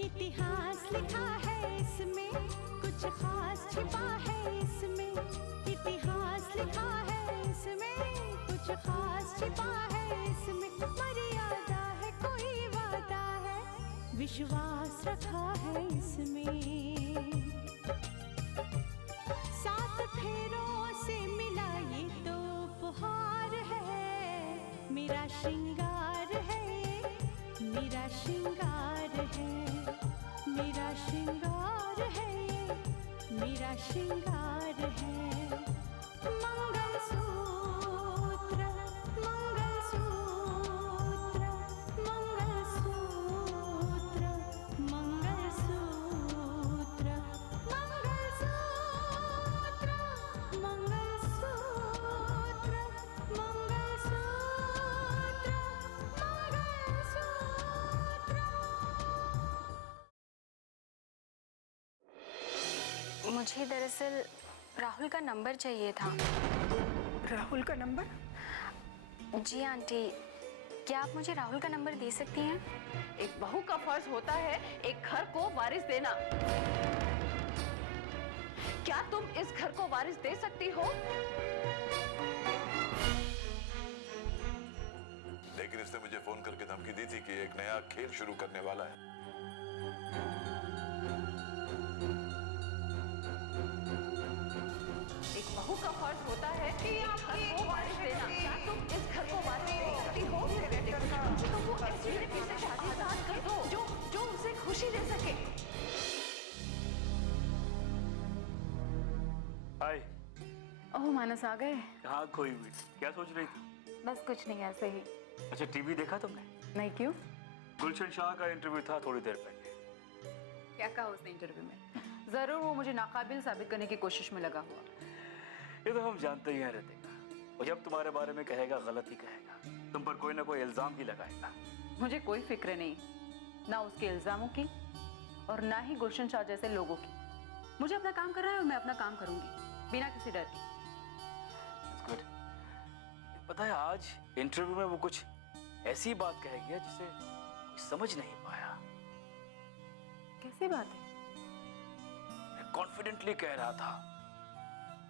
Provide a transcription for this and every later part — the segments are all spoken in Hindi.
इतिहास लिखा है इसमें, कुछ खास छिपा है इसमें। इतिहास लिखा है इसमें, कुछ खास छिपा है इसमें। मर्यादा है, कोई वादा है, विश्वास रखा है इसमें। सात फेरों से मिला ये तो उपहार है, मेरा श्रृंगार है, मेरा श्रृंगार है, मेरा श्रृंगार है, मेरा श्रृंगार है। मंगलसूत्र, मंगलसूत्र, मंगलसूत्र, मंगलसूत्र, मंगलसूत्र, मंगलसूत्र, मंगलसूत्र। मुझे दरअसल राहुल का नंबर चाहिए था। राहुल का नंबर? जी आंटी, क्या आप मुझे राहुल का नंबर दे सकती हैं? एक बहू का फर्ज होता है एक घर को वारिस देना। क्या तुम इस घर को वारिस दे सकती हो? लेकिन इसने मुझे फोन करके धमकी दी थी कि एक नया खेल शुरू करने वाला है। एक बहू का फर्ज होता है कि एक घर को वारिस देना। क्या तुम इस घर को वारिस दे सकती हो? तो वो ऐसी लड़की से शादी कर दो जो उसे खुशी दे सके। हाय। ओह मानस आ गए? कहाँ खोई हुई? क्या सोच रही थी? बस कुछ नहीं, ऐसे ही। अच्छा, टीवी देखा तुमने? नहीं, क्यों? गुलशन शाह का इंटरव्यू था थोड़ी देर पहले। क्या कहा उसने इंटरव्यू में? जरूर वो मुझे नाकाबिल साबित करने की कोशिश में लगा हुआ। ये तो हम जानते ही हैं रितिका, और जब तुम्हारे बारे में कहेगा गलत ही कहेगा, तुम पर कोई ना कोई इल्जाम ही लगाएगा। मुझे कोई फिक्र नहीं, ना उसके इल्जामों की और ना ही गुलशन शाह जैसे लोगों की। मुझे अपना काम कर रहा है और मैं अपना काम करूंगी बिना किसी डर के। गुड। पता है, आज इंटरव्यू में वो कुछ ऐसी बात कह गया जिसे समझ नहीं पाया। कैसी बात है? मैं कॉन्फिडेंटली कह रहा था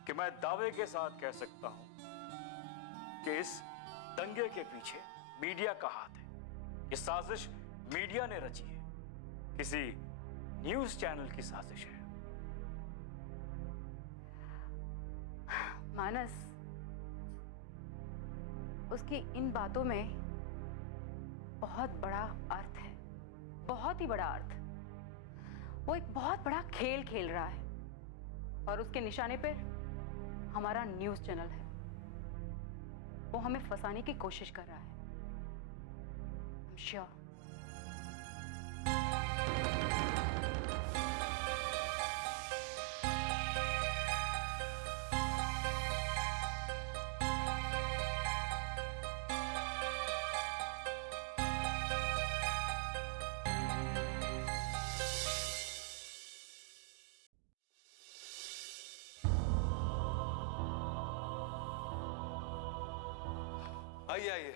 कि मैं दावे के साथ कह सकता हूं कि इस दंगे के पीछे मीडिया का हाथ है। ये साजिश मीडिया ने रची है, किसी न्यूज चैनल की साजिश है। मानस, उसकी इन बातों में बहुत बड़ा अर्थ है, बहुत ही बड़ा अर्थ। वो एक बहुत बड़ा खेल खेल रहा है और उसके निशाने पर हमारा न्यूज चैनल है। वो हमें फंसाने की कोशिश कर रहा है। I'm sure। आइए आइए,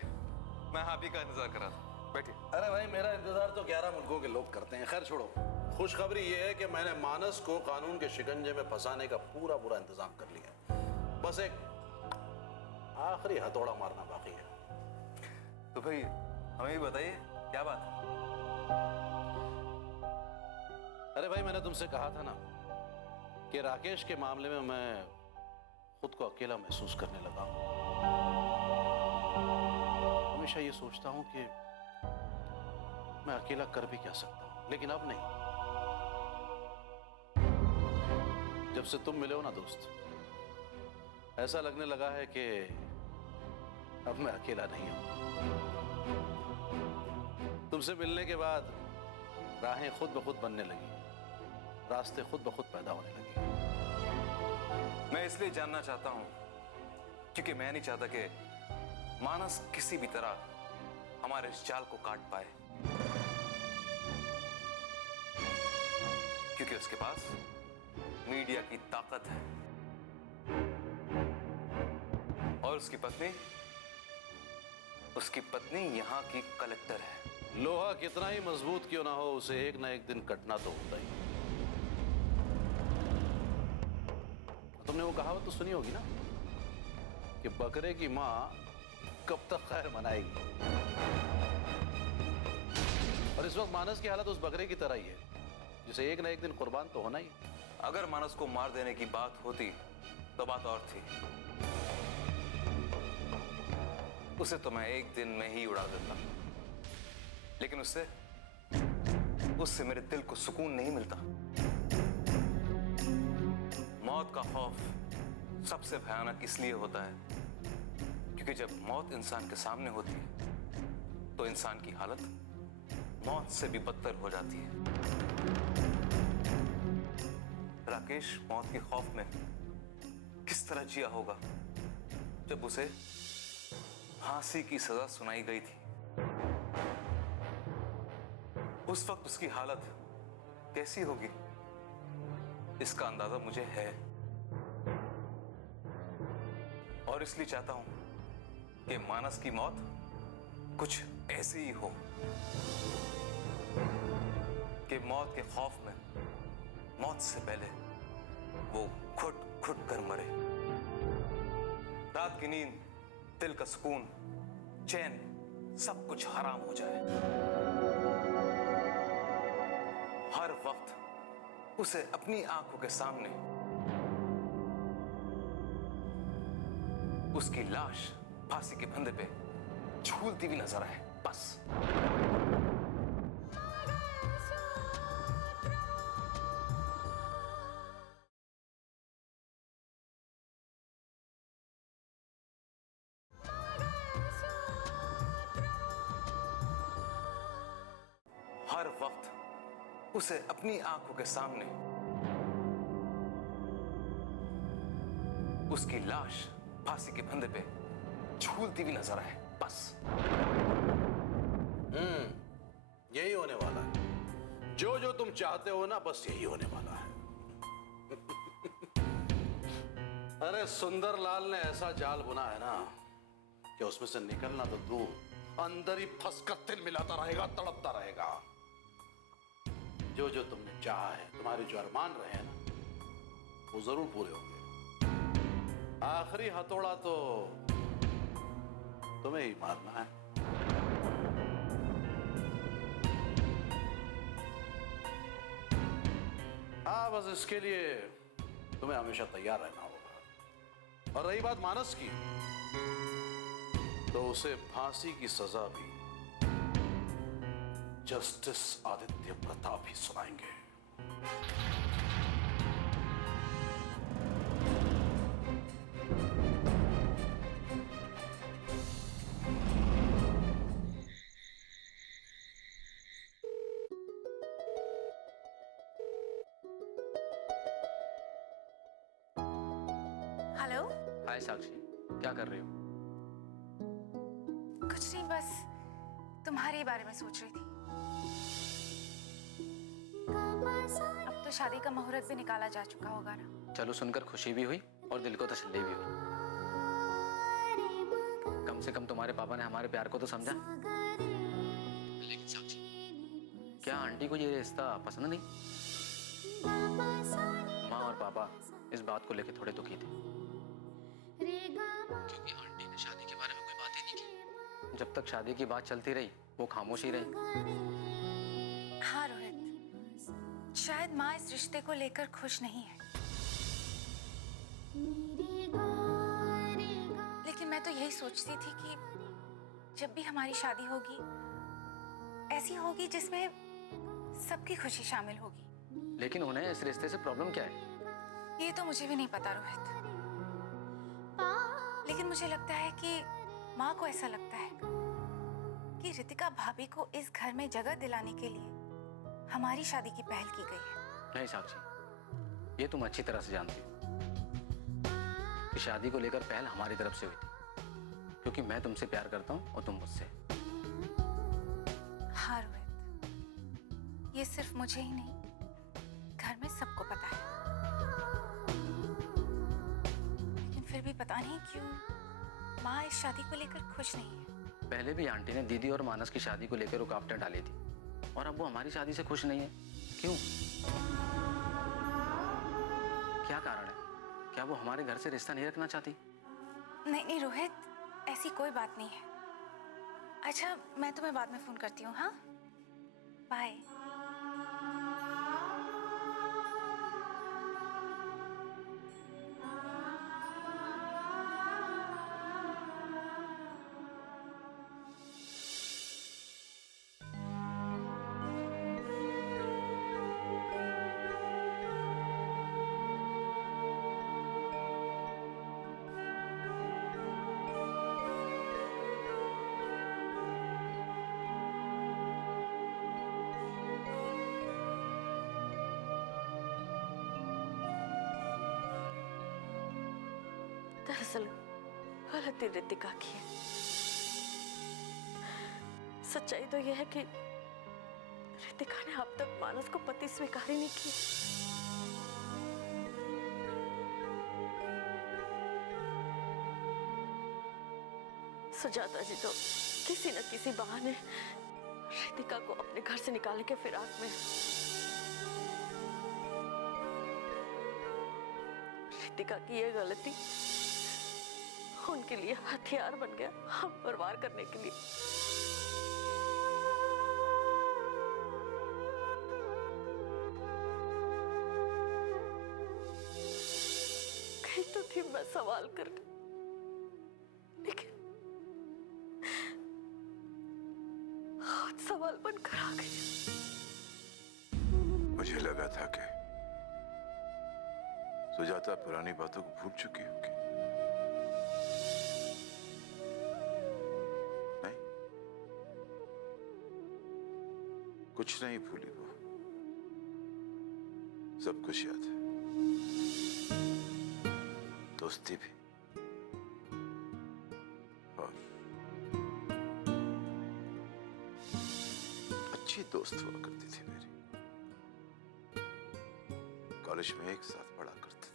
मैं आप ही का इंतजार कर रहा था, बैठिए। अरे भाई, मेरा इंतजार तो 11 मुल्कों के लोग करते हैं। खैर छोड़ो, खुशखबरी ये है कि मैंने मानस को कानून के शिकंजे में फंसाने का पूरा इंतजाम कर लिया। बस एक आखिरी हथौड़ा मारना बाकी है। तो भाई हमें भी बताइए क्या बात है। अरे भाई, मैंने तुमसे कहा था ना कि राकेश के मामले में मैं खुद को अकेला महसूस करने लगा हूं। हमेशा ये सोचता हूं कि मैं अकेला कर भी क्या सकता हूं, लेकिन अब नहीं। जब से तुम मिले हो ना दोस्त, ऐसा लगने लगा है कि अब मैं अकेला नहीं हूं। तुमसे मिलने के बाद राहें खुद ब खुद बनने लगी, रास्ते खुद ब खुद पैदा होने लगे। मैं इसलिए जानना चाहता हूं क्योंकि मैं नहीं चाहता कि मानस किसी भी तरह हमारे इस जाल को काट पाए, क्योंकि उसके पास मीडिया की ताकत है और उसकी पत्नी यहां की कलेक्टर है। लोहा कितना ही मजबूत क्यों ना हो, उसे एक ना एक दिन कटना तो होता ही। तुमने वो कहावत तो सुनी होगी ना कि बकरे की मां कब तक खैर मनाएगी। और इस वक्त मानस की हालत उस बकरे की तरह ही है, जिसे एक ना एक दिन कुर्बान तो होना ही। अगर मानस को मार देने की बात होती तो बात और थी। उसे तो मैं एक दिन में ही उड़ा देता, लेकिन उससे मेरे दिल को सुकून नहीं मिलता। मौत का खौफ सबसे भयानक इसलिए होता है क्योंकि जब मौत इंसान के सामने होती है तो इंसान की हालत मौत से भी बदतर हो जाती है। राकेश मौत के खौफ में किस तरह जिया होगा जब उसे फांसी की सजा सुनाई गई थी। उस वक्त उसकी हालत कैसी होगी इसका अंदाजा मुझे है, और इसलिए चाहता हूं कि मानस की मौत कुछ ऐसी ही हो कि मौत के खौफ में मौत से पहले वो घुट घुट कर मरे। रात की नींद, दिल का सुकून, चैन, सब कुछ हराम हो जाए। हर वक्त उसे अपनी आंखों के सामने उसकी लाश फांसी के फंदे पे झूलती हुई नजर आए, बस। हर वक्त उसे अपनी आंखों के सामने उसकी लाश फांसी के फंदे पे झूलती हुई नजर आए, बस। यही होने वाला है। जो जो तुम चाहते हो ना, बस यही होने वाला है। अरे सुंदरलाल ने ऐसा जाल बुना है ना कि उसमें से निकलना तो दूर, अंदर ही फंसकर तिल मिलाता रहेगा, तड़पता रहेगा। जो जो तुमने चाहा है, तुम्हारे जो अरमान रहे हैं ना, वो जरूर पूरे होंगे। आखिरी हथौड़ा तो तुम्हें ही मारना है। हाँ, बस इसके लिए तुम्हें हमेशा तैयार रहना होगा। और रही बात मानस की, तो उसे फांसी की सजा भी जस्टिस आदित्य प्रताप ही सुनाएंगे। हेलो। हाय साक्षी, क्या कर रही हो? कुछ नहीं, बस तुम्हारे बारे में सोच रही थी। अब तो शादी का मुहूर्त भी निकाला जा चुका होगा ना? चलो, सुनकर खुशी भी हुई और दिल को तसल्ली भी हुई। कम से कम तुम्हारे पापा ने हमारे प्यार को तो समझा। लेकिन साक्षी, क्या आंटी को ये रिश्ता पसंद नहीं? माँ और पापा इस बात को लेकर थोड़े दुखी थे, क्योंकि आंटी ने शादी के बारे में कोई बात ही नहीं की। जब तक शादी की बात चलती रही, वो खामोश ही रही। हाँ रोहित, शायद माँ इस रिश्ते को लेकर खुश नहीं है, लेकिन मैं तो यही सोचती थी कि जब भी हमारी शादी होगी, ऐसी होगी जिसमें सबकी खुशी शामिल होगी। लेकिन उन्हें इस रिश्ते से प्रॉब्लम क्या है? ये तो मुझे भी नहीं पता रोहित, लेकिन मुझे लगता है कि माँ को ऐसा लगता है कि रितिका भाभी को इस घर में जगह दिलाने के लिए हमारी शादी की पहल की गई है। नहीं साक्षी, ये तुम अच्छी तरह से जानती हो कि शादी को लेकर पहल हमारी तरफ से हुई थी, क्योंकि मैं तुमसे प्यार करता हूँ और तुम मुझसे। हाँ रोहित, ये सिर्फ मुझे ही नहीं, घर में सबको पता है। लेकिन फिर भी पता नहीं क्यों माँ इस शादी को लेकर खुश नहीं है। पहले भी आंटी ने दीदी और मानस की शादी को लेकर रुकावटें डाली थी और अब वो हमारी शादी से खुश नहीं है। क्यों? क्या कारण है? क्या वो हमारे घर से रिश्ता नहीं रखना चाहती? नहीं रोहित, ऐसी कोई बात नहीं है। अच्छा, मैं तुम्हें बाद में फोन करती हूँ। हाँ, बाय। दरअसल गलती रितिका की है। सच्चाई तो यह है कि रितिका ने अब तक मानस को पति स्वीकार ही नहीं किया। सुजाता जी तो किसी न किसी बहाने रितिका को अपने घर से निकालने के फिराक में। रितिका की यह गलती उनके लिए हथियार बन गया हम पर वार करने के लिए। कहीं तो थी मैं सवाल करने, लेकिन खुद सवाल बनकर आ गई। मुझे लगा था कि सुजाता पुरानी बातों को भूल चुकी होगी। नहीं, कुछ नहीं भूली वो, सब कुछ याद है, दोस्ती भी। और अच्छी दोस्त हुआ करती थी मेरी, कॉलेज में एक साथ पढ़ा करते थे।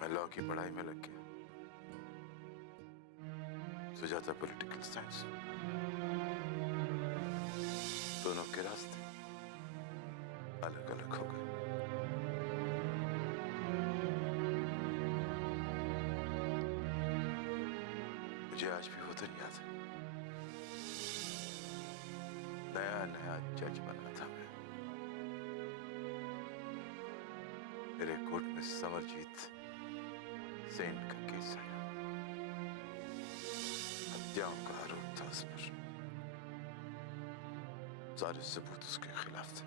मैं लॉ की पढ़ाई में लग गया, सुजाता पॉलिटिकल साइंस। दोनों के रास्ते अलग अलग हो गए। मुझे आज भी वो दिन याद है, नया नया जज बना था मैं। मेरे कोर्ट में समरजीत सेन का केस आया, हत्याओं का आरोप था उस पर, सारे सबूत उसके खिलाफ थे।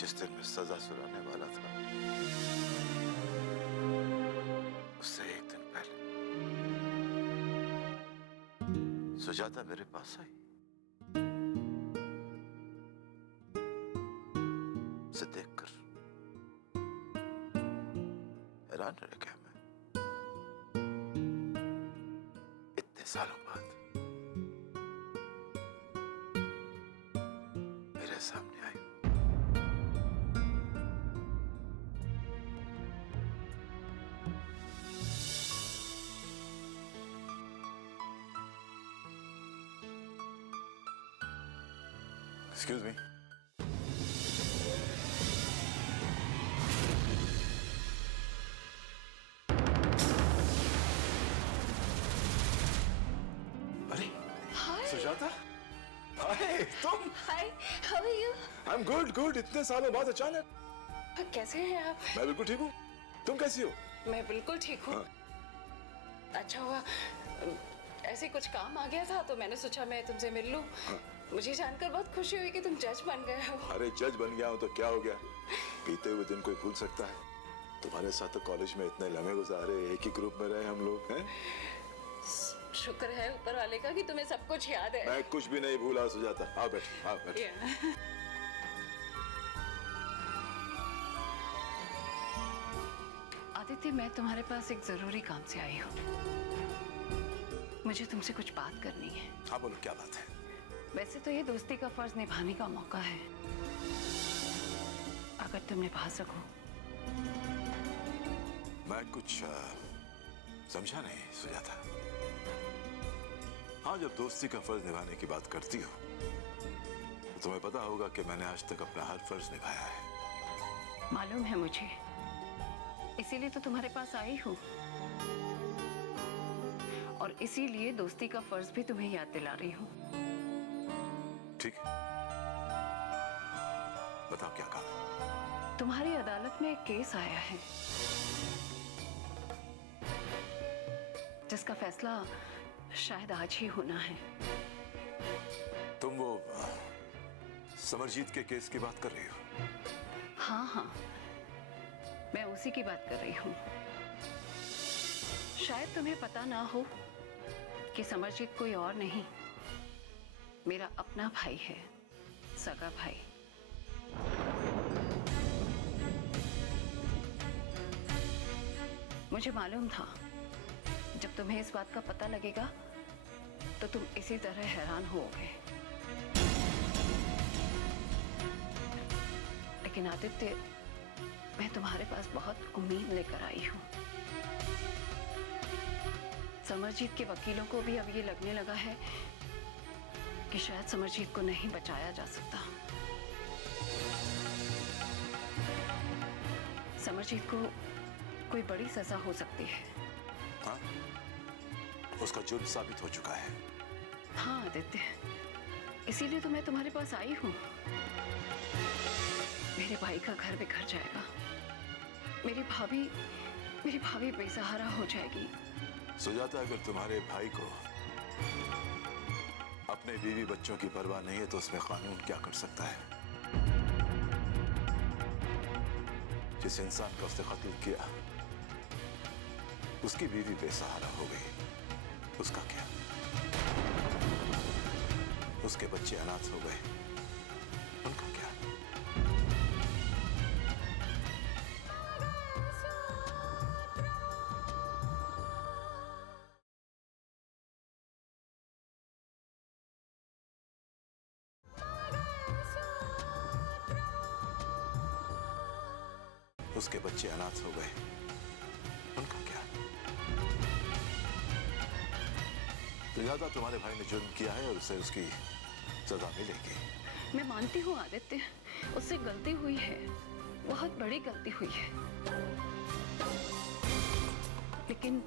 जिस दिन मैं सजा सुनाने वाला था, उससे एक दिन पहले सुजाता मेरे पास आई। उसे देखकर हैरान रह गया मैं। इतने सालों बाद मेरे सामने आई। Excuse me. अरे सुजाता, हाय तुम। Hi, how are you? I am good good. इतने सालों बाद अचानक। कैसे हैं आप? मैं बिल्कुल ठीक हूँ, तुम कैसी हो? मैं बिल्कुल ठीक हूँ। अच्छा हुआ, ऐसे कुछ काम आ गया था तो मैंने सोचा मैं तुमसे मिल लूं। मुझे जानकर बहुत खुशी हुई कि तुम जज बन गए हो। अरे जज बन गया हूँ तो क्या हो गया, बीते हुए दिन कोई भूल सकता है? तुम्हारे साथ तो कॉलेज में इतने लम्हे गुजारे, एक ही ग्रुप में रहे हम लोग हैं। शुक्र है ऊपर वाले का कि तुम्हें सब कुछ याद है। मैं कुछ भी नहीं भूला सुजाता। आओ बैठो, आओ बैठो। आदित्य, मैं तुम्हारे पास एक जरूरी काम से आई हूँ। मुझे तुमसे कुछ बात करनी है। हाँ बोलो, क्या बात है? वैसे तो ये दोस्ती का फर्ज निभाने का मौका है, अगर तुम निभा सको। मैं कुछ समझा नहीं सुजाता। हाँ, जब दोस्ती का फर्ज निभाने की बात करती हो तो तुम्हें पता होगा कि मैंने आज तक अपना हर फर्ज निभाया है। मालूम है मुझे, इसीलिए तो तुम्हारे पास आई हूँ, और इसीलिए दोस्ती का फर्ज भी तुम्हें याद दिला रही हूँ। ठीक है, बताओ क्या काम है? तुम्हारी अदालत में एक केस आया है जिसका फैसला शायद आज ही होना है। तुम वो समरजीत के केस की बात कर रही हो? हाँ हाँ, मैं उसी की बात कर रही हूँ। शायद तुम्हें पता ना हो कि समरजीत कोई और नहीं, मेरा अपना भाई है, सगा भाई। मुझे मालूम था जब तुम्हें इस बात का पता लगेगा तो तुम इसी तरह हैरान होगे। लेकिन आदित्य, मैं तुम्हारे पास बहुत उम्मीद लेकर आई हूँ। समरजीत के वकीलों को भी अब ये लगने लगा है कि शायद समरजीत को नहीं बचाया जा सकता। समरजीत को कोई बड़ी सजा हो सकती है। हाँ? उसका जुर्म साबित हो चुका है। हाँ आदित्य, इसीलिए तो मैं तुम्हारे पास आई हूँ। मेरे भाई का घर बिखर जाएगा, मेरी भाभी बेसहारा हो जाएगी। सुजाता, अगर तुम्हारे भाई को अपने बीवी बच्चों की परवाह नहीं है तो उसमें कानून क्या कर सकता है? जिस इंसान का उसने कत्ल किया उसकी बीवी बेसहारा हो गई, उसका क्या? उसके बच्चे अनाथ हो गए, उनका क्या? उसके बच्चे अनाथ हो गए, उनका क्या? तो ज्यादा तुम्हारे भाई ने जुर्म किया है और उसे उसकी सजा मिलेगी। मैं मानती हूँ आदित्य, उससे गलती हुई है, बहुत बड़ी गलती हुई है। लेकिन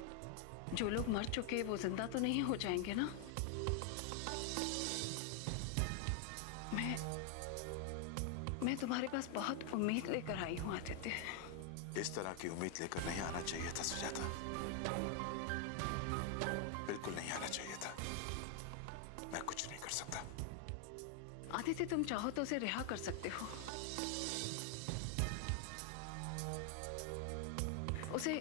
जो लोग मर चुके वो जिंदा तो नहीं हो जाएंगे ना। मैं तुम्हारे पास बहुत उम्मीद लेकर आई हूँ आदित्य। इस तरह की उम्मीद लेकर नहीं आना चाहिए था सुजाता, बिल्कुल नहीं आना चाहिए था। मैं कुछ नहीं कर सकता। आदित्य, तुम चाहो तो उसे रिहा कर सकते हो, उसे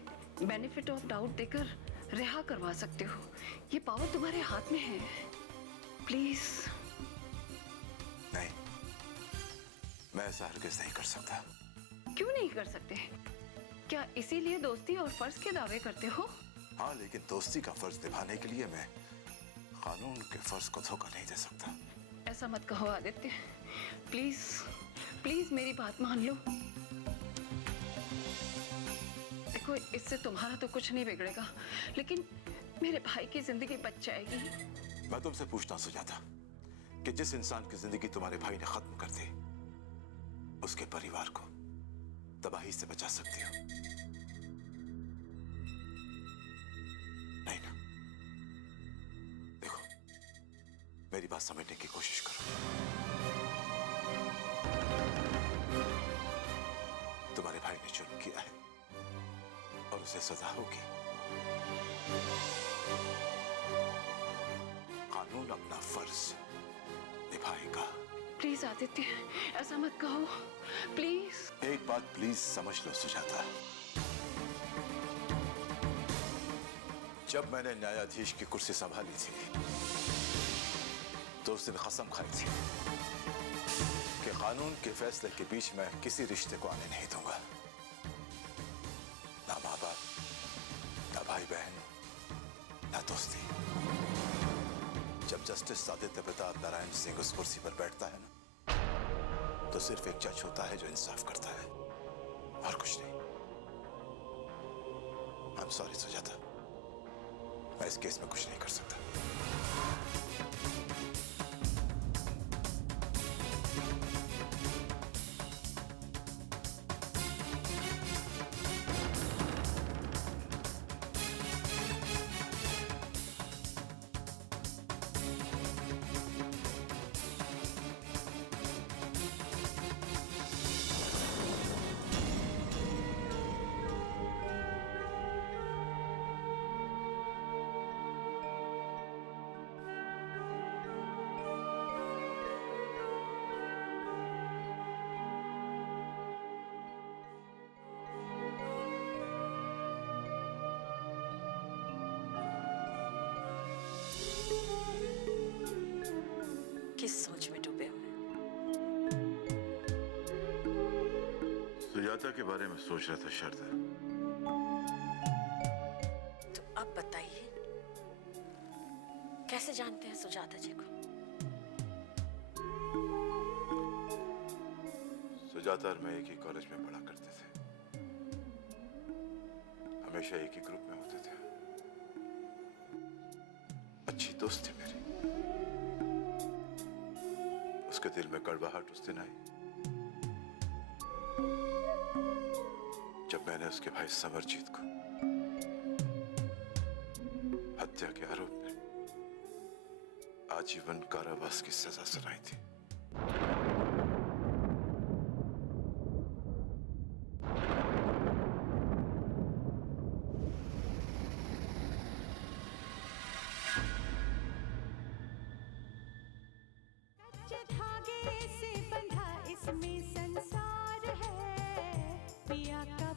बेनिफिट ऑफ डाउट देकर रिहा करवा सकते हो। ये पावर तुम्हारे हाथ में है। प्लीज। नहीं, मैं ऐसा हरगिज नहीं कर सकता। क्यों नहीं कर सकते? क्या इसीलिए दोस्ती और फर्ज के दावे करते हो? हाँ, लेकिन दोस्ती का फर्ज निभाने के लिए मैं कानून के फर्ज को धोखा नहीं दे सकता। ऐसा मत कहो आदित्य, प्लीज प्लीज मेरी बात मान लो। देखो, इससे तुम्हारा तो कुछ नहीं बिगड़ेगा, लेकिन मेरे भाई की जिंदगी बच जाएगी। मैं तुमसे पूछता हूं सुजाता कि जिस इंसान की जिंदगी तुम्हारे भाई ने खत्म कर दी, उसके परिवार को तबाही से बचा सकती हो? नहीं ना? देखो, मेरी बात समझने की कोशिश करो। तुम्हारे भाई ने जुर्म किया है और उसे सजा होगी। कानून अपना फर्ज निभाएगा। प्लीज आदित्य, ऐसा मत कहो, प्लीज। एक बात प्लीज समझ लो सुजाता, जब मैंने न्यायाधीश की कुर्सी संभाली थी तो उस दिन कसम खाई थी कि कानून के फैसले के बीच मैं किसी रिश्ते को आने नहीं दूंगा। ना माँ बाप, बहन ना दोस्ती। जब जस्टिस आदित्य प्रताप नारायण सिंह उस कुर्सी पर बैठता है ना, तो सिर्फ एक जज होता है जो इंसाफ करता है और कुछ नहीं। आई एम सॉरी सुजाता, मैं इस केस में कुछ नहीं कर सकता। किस सोच में डूबे हुए? सुजाता के बारे में सोच रहा था शारदा। तो अब बताइए, कैसे जानते हैं सुजाता जी को? सुजाता और मैं एक ही कॉलेज में पढ़ा करते थे, हमेशा एक ही ग्रुप में होते थे। अच्छी दोस्त थी मेरी। उसके दिल में कड़वाहट उस दिन आई जब मैंने उसके भाई समरजीत को हत्या के आरोप में आजीवन कारावास की सजा सुनाई थी। धागे से बंधा इसमें संसार है, पिया का